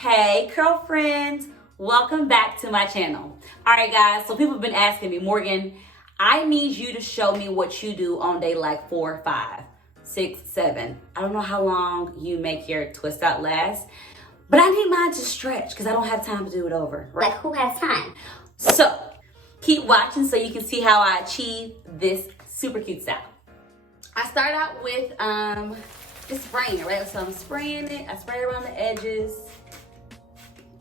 Hey curl friends, welcome back to my channel. All right guys, so people have been asking me, Morgan, I need you to show me what you do on day like 4, 5, 6, 7. I don't know how long you make your twist out last, but I need mine to stretch because I don't have time to do it over. Like, who has time? So keep watching so you can see how I achieve this super cute style. I start out with just spraying it, right? So I'm spraying it, I spray around the edges.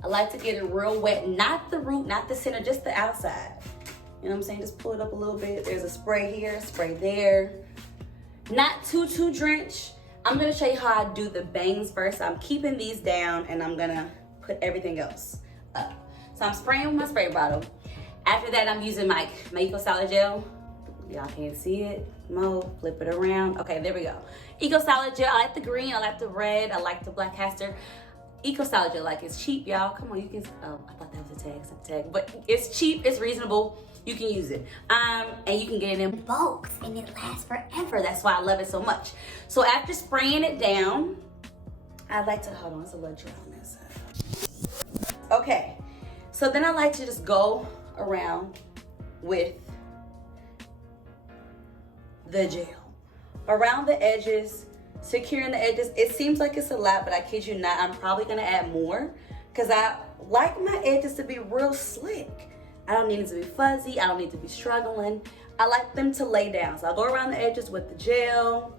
I like to get it real wet, not the root, not the center, just the outside. You know what I'm saying? Just pull it up a little bit. There's a spray here, spray there. Not too drenched. I'm gonna show you how I do the bangs first. I'm keeping these down and I'm gonna put everything else up. So I'm spraying with my spray bottle. After that, I'm using my Eco Solid Gel. Y'all can't see it. Flip it around. Okay, there we go. Eco Solid Gel, I like the green, I like the red, I like the black castor. Eco Solid Gel, like it's cheap, y'all. Come on, you can, oh, I thought that was a tag, it's not a tag. But it's cheap, it's reasonable, you can use it. And you can get it in bulk and it lasts forever. That's why I love it so much. So after spraying it down, I like to, hold on, it's a little dry on that side. Okay, so then I like to just go around with the gel. Around the edges, securing the edges. It seems like it's a lot, but I kid you not, I'm probably gonna add more because I like my edges to be real slick. I don't need it to be fuzzy, I don't need to be struggling. I like them to lay down. So I'll go around the edges with the gel,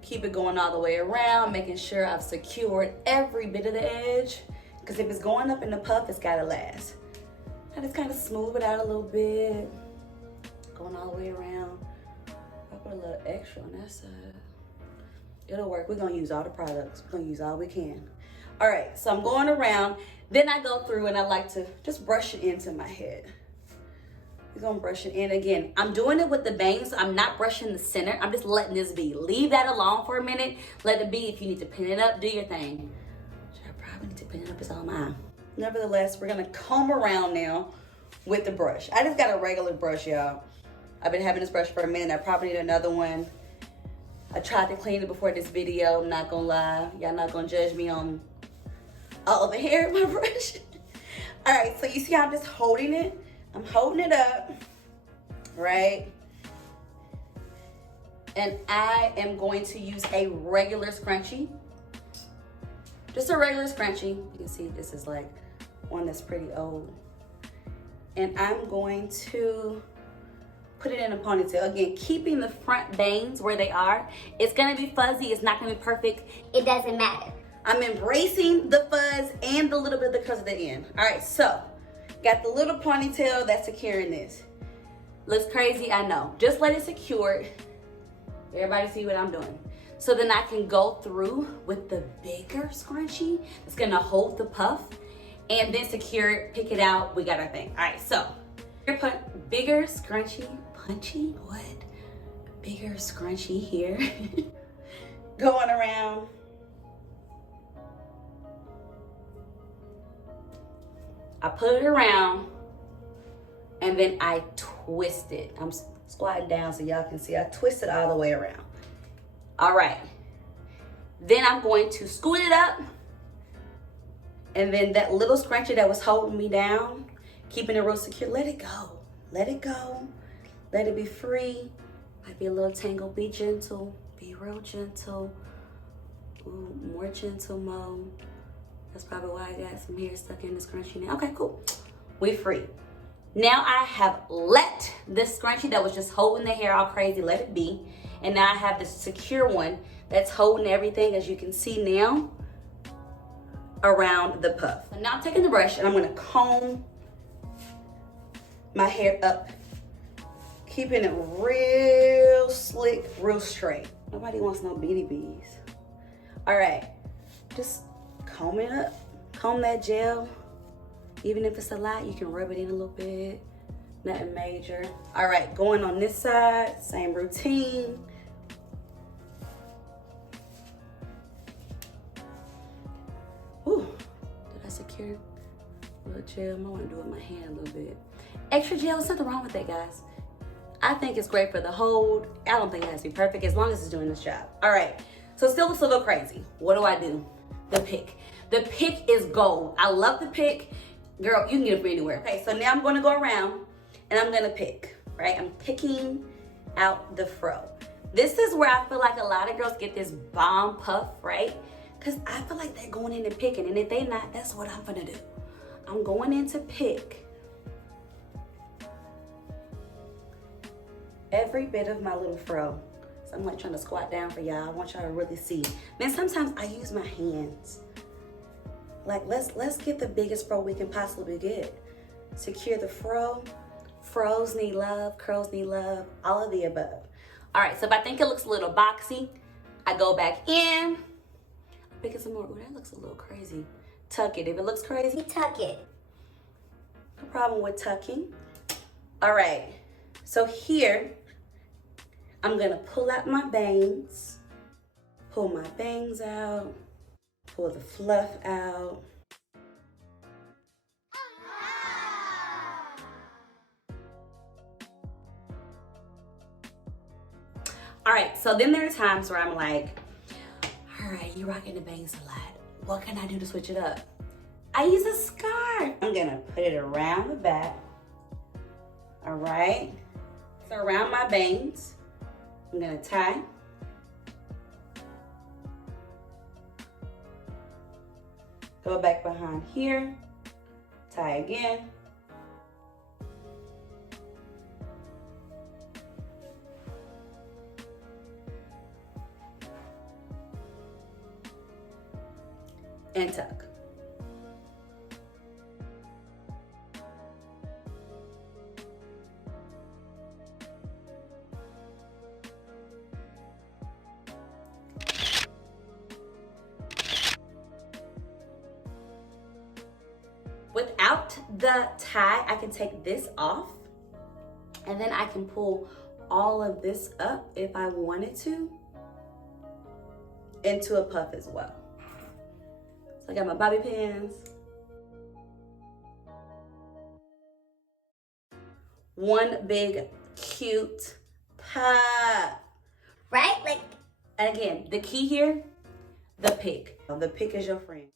keep it going all the way around, making sure I've secured every bit of the edge, because if it's going up in the puff, it's gotta last. I just kind of smooth it out a little bit, going all the way around. I put a little extra on that side. It'll work. We're gonna use all the products. We're gonna use all we can. All right, so I'm going around. Then I go through and I like to just brush it into my head. We're gonna brush it in again. I'm doing it with the bangs, so I'm not brushing the center. I'm just letting this be. Leave that alone for a minute. Let it be. If you need to pin it up, do your thing. I probably need to pin it up, it's all mine. Nevertheless, we're gonna comb around now with the brush. I just got a regular brush, y'all. I've been having this brush for a minute. I probably need another one. I tried to clean it before this video, I'm not gonna lie. Y'all not gonna judge me on all the hair in my brush. All right, so you see how I'm just holding it? I'm holding it up, right? And I am going to use a regular scrunchie. Just a regular scrunchie. You can see this is like one that's pretty old. And I'm going to put it in a ponytail. Again, keeping the front bangs where they are. It's gonna be fuzzy, it's not gonna be perfect. It doesn't matter. I'm embracing the fuzz and the little bit of the curls at the end. All right, so, got the little ponytail that's securing this. Looks crazy, I know. Just let it secure. Everybody see what I'm doing. So then I can go through with the bigger scrunchie that's gonna hold the puff and then secure it, pick it out, we got our thing. All right, so, bigger scrunchie, punchy, what? Bigger scrunchie here. Going around. I put it around and then I twist it. I'm squatting down so y'all can see. I twist it all the way around. All right. Then I'm going to scoot it up. And then that little scrunchie that was holding me down, keeping it real secure, let it go. Let it go. Let it be free. Might be a little tangle. Be gentle. Be real gentle. Ooh, more gentle mode. That's probably why I got some hair stuck in the scrunchie now. Okay, cool. We free. Now I have let this scrunchie that was just holding the hair all crazy, let it be. And now I have this secure one that's holding everything, as you can see now, around the puff. So now I'm taking the brush and I'm gonna comb my hair up, keeping it real slick, real straight. Nobody wants no beady bees. All right, just comb it up, comb that gel. Even if it's a lot, you can rub it in a little bit, nothing major. All right, going on this side, same routine. Ooh, did I secure a little gel? I want to do it with my hand a little bit. Extra gel, there's nothing wrong with that, guys. I think it's great for the hold. I don't think it has to be perfect as long as it's doing this job. All right, so it still looks a little crazy. What do? The pick. The pick is gold. I love the pick. Girl, you can get it from anywhere. Okay, so now I'm gonna go around and I'm gonna pick, right? I'm picking out the fro. This is where I feel like a lot of girls get this bomb puff, right? Because I feel like they're going in and picking, and if they not, that's what I'm gonna do. I'm going in to pick every bit of my little fro. So I'm like trying to squat down for y'all. I want y'all to really see. Man, sometimes I use my hands. Like, let's get the biggest fro we can possibly get. Secure the fro. Fros need love, curls need love, all of the above. All right, so if I think it looks a little boxy, I go back in. Pick it some more. Ooh, that looks a little crazy. Tuck it. If it looks crazy, You tuck it. no problem with tucking. All right, so here, I'm gonna pull out my bangs, pull my bangs out, pull the fluff out. All right, so then there are times where I'm like, all right, you're rocking the bangs a lot. What can I do to switch it up? I use a scarf. I'm gonna put it around the back. All right, so around my bangs, I'm gonna tie. Go back behind here, tie again. And tuck. Without the tie, I can take this off, and then I can pull all of this up if I wanted to into a puff as well. So I got my bobby pins. One big cute puff. Right? Like, And again, the key here, the pick. The pick is your friend.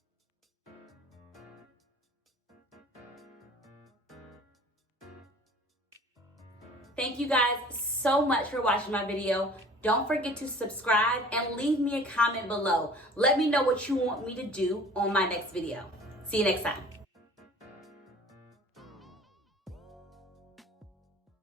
Thank you guys so much for watching my video. Don't forget to subscribe and leave me a comment below. Let me know what you want me to do on my next video. See you next time.